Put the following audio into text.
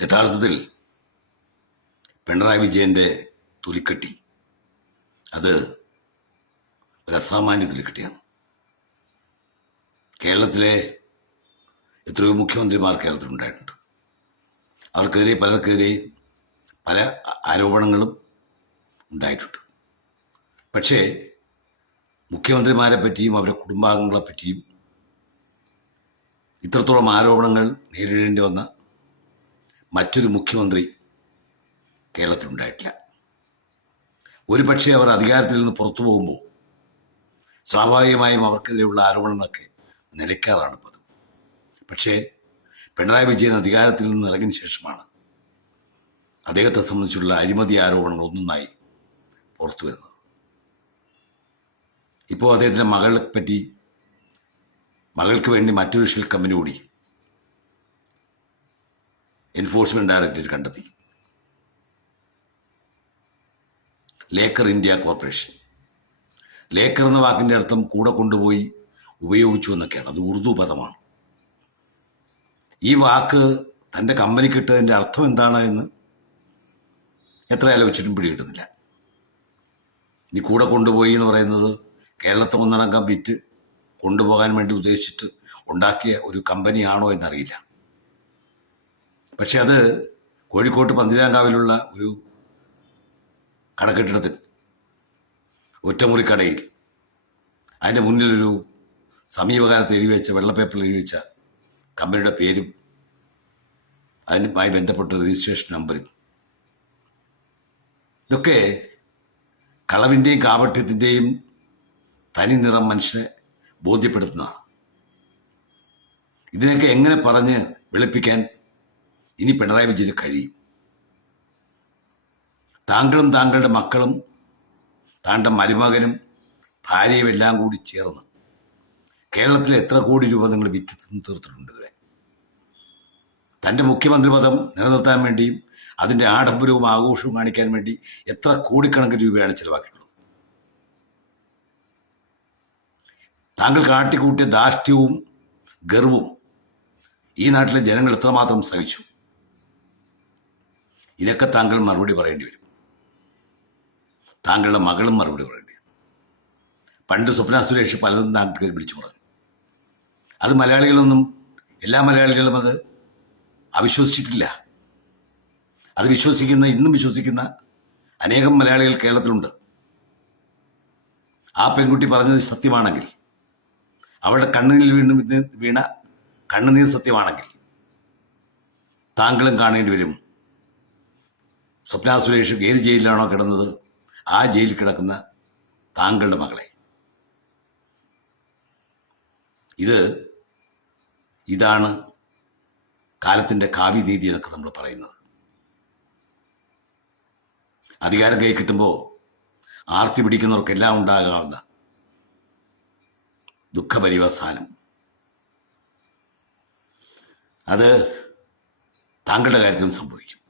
യഥാർത്ഥത്തിൽ പിണറായി വിജയന്റെ തൊലിക്കെട്ടി അത് ഒരു അസാമാന്യ തൊലിക്കെട്ടിയാണ്. കേരളത്തിലെ എത്രയോ മുഖ്യമന്ത്രിമാർ കേരളത്തിലുണ്ടായിട്ടുണ്ട്. അവർക്കെതിരെ പലർക്കെതിരെ പല ആരോപണങ്ങളും ഉണ്ടായിട്ടുണ്ട്. പക്ഷേ മുഖ്യമന്ത്രിമാരെ പറ്റിയും അവരുടെ കുടുംബാംഗങ്ങളെ പറ്റിയും ഇത്രത്തോളം ആരോപണങ്ങൾ നേരിടേണ്ടി വന്ന മറ്റൊരു മുഖ്യമന്ത്രി കേരളത്തിലുണ്ടായിട്ടില്ല. ഒരു പക്ഷേ അവർ അധികാരത്തിൽ നിന്ന് പുറത്തു പോകുമ്പോൾ സ്വാഭാവികമായും അവർക്കെതിരെയുള്ള ആരോപണങ്ങളൊക്കെ നിലയ്ക്കാറാണ് പതിവ്. പക്ഷേ പിണറായി വിജയൻ അധികാരത്തിൽ നിന്ന് ഇറങ്ങിയ ശേഷമാണ് അദ്ദേഹത്തെ സംബന്ധിച്ചുള്ള അഴിമതി ആരോപണങ്ങൾ ഒന്നൊന്നായി പുറത്തു വരുന്നത്. ഇപ്പോൾ അദ്ദേഹത്തിൻ്റെ മകൾക്ക് വേണ്ടി മറ്റൊരു ഷെൽ കമ്പനി കൂടി എൻഫോഴ്സ്മെന്റ് ഡയറക്ടറേറ്റ് കണ്ടെത്തി. Laker India corporation. ലേക്കർ എന്ന വാക്കിൻ്റെ അർത്ഥം കൂടെ കൊണ്ടുപോയി ഉപയോഗിച്ചു എന്നൊക്കെയാണ്. അത് ഉറുദു പദമാണ്. ഈ വാക്ക് തൻ്റെ കമ്പനിക്ക് ഇട്ടതിൻ്റെ അർത്ഥം എന്താണ് എന്ന് എത്ര ആലോചിച്ചിട്ടും പിടികിട്ടുന്നില്ല. ഇനി കൂടെ കൊണ്ടുപോയി എന്ന് പറയുന്നത് കേരളത്തെ ഒന്നടങ്കം വിറ്റ് കൊണ്ടുപോകാൻ വേണ്ടി ഉദ്ദേശിച്ചിട്ട് ഉണ്ടാക്കിയ ഒരു കമ്പനിയാണോ എന്നറിയില്ല. പക്ഷെ അത് കോഴിക്കോട്ട് പന്തിരാങ്കാവിലുള്ള ഒരു കടകെട്ടിടത്തിൽ ഒറ്റമുറിക്കടയിൽ അതിൻ്റെ മുന്നിലൊരു സമീപകാലത്ത് എഴുതി വെച്ച വെള്ളപ്പേപ്പറിൽ എഴുതി വെച്ച കമ്പനിയുടെ പേരും അതിനുമായി ബന്ധപ്പെട്ട രജിസ്ട്രേഷൻ നമ്പരും ഇതൊക്കെ കളവിൻ്റെയും കാപട്യത്തിൻ്റെയും തനി നിറം മനുഷ്യനെ ബോധ്യപ്പെടുത്തുന്നതാണ്. ഇതിനൊക്കെ എങ്ങനെ പറഞ്ഞ് വെളുപ്പിക്കാൻ ഇനി പിണറായി വിജയന് കഴിയും? താങ്കളും താങ്കളുടെ മക്കളും താങ്കളുടെ മരുമകനും ഭാര്യയും എല്ലാം കൂടി ചേർന്ന് കേരളത്തിൽ എത്ര കോടി രൂപ നിങ്ങൾ വിറ്റ് തീർത്തിട്ടുണ്ട്? ഇതുവരെ തൻ്റെ മുഖ്യമന്ത്രി പദം നിലനിർത്താൻ വേണ്ടിയും അതിൻ്റെ ആഡംബരവും ആഘോഷവും കാണിക്കാൻ വേണ്ടി എത്ര കോടിക്കണക്കിന് രൂപയാണ് ചിലവാക്കിയിട്ടുള്ളത്? താങ്കൾ കാട്ടിക്കൂട്ടിയ ധാർഷ്ട്യവും ഗർവും ഈ നാട്ടിലെ ജനങ്ങൾ എത്രമാത്രം സഹിച്ചു? ഇതൊക്കെ താങ്കൾ മറുപടി പറയേണ്ടി വരും. താങ്കളുടെ മകളും മറുപടി പറയേണ്ടി വരും. പണ്ട് സ്വപ്ന സുരേഷ് പലതും താങ്കൾ വിളിച്ചു പറഞ്ഞു. അത് എല്ലാ മലയാളികളും അത് അവിശ്വസിച്ചിട്ടില്ല. അത് ഇന്നും വിശ്വസിക്കുന്ന അനേകം മലയാളികൾ കേരളത്തിലുണ്ട്. ആ പെൺകുട്ടി പറഞ്ഞത് സത്യമാണെങ്കിൽ, അവളുടെ കണ്ണുനീരിൽ വീണ കണ്ണുനീർ സത്യമാണെങ്കിൽ താങ്കളും കാണേണ്ടി വരും. സ്വപ്ന സുരേഷ് ഏത് ജയിലിലാണോ കിടന്നത് ആ ജയിലിൽ കിടക്കുന്ന താങ്കളുടെ മകളെ. ഇതാണ് കാലത്തിൻ്റെ കാവ്യനീതി എന്നൊക്കെ നമ്മൾ പറയുന്നത്. അധികാരം കൈ കിട്ടുമ്പോൾ ആർത്തി പിടിക്കുന്നവർക്കെല്ലാം ഉണ്ടാകാവുന്ന ദുഃഖപര്യവസാനം അത് താങ്കളുടെ കാര്യത്തിലും സംഭവിക്കും.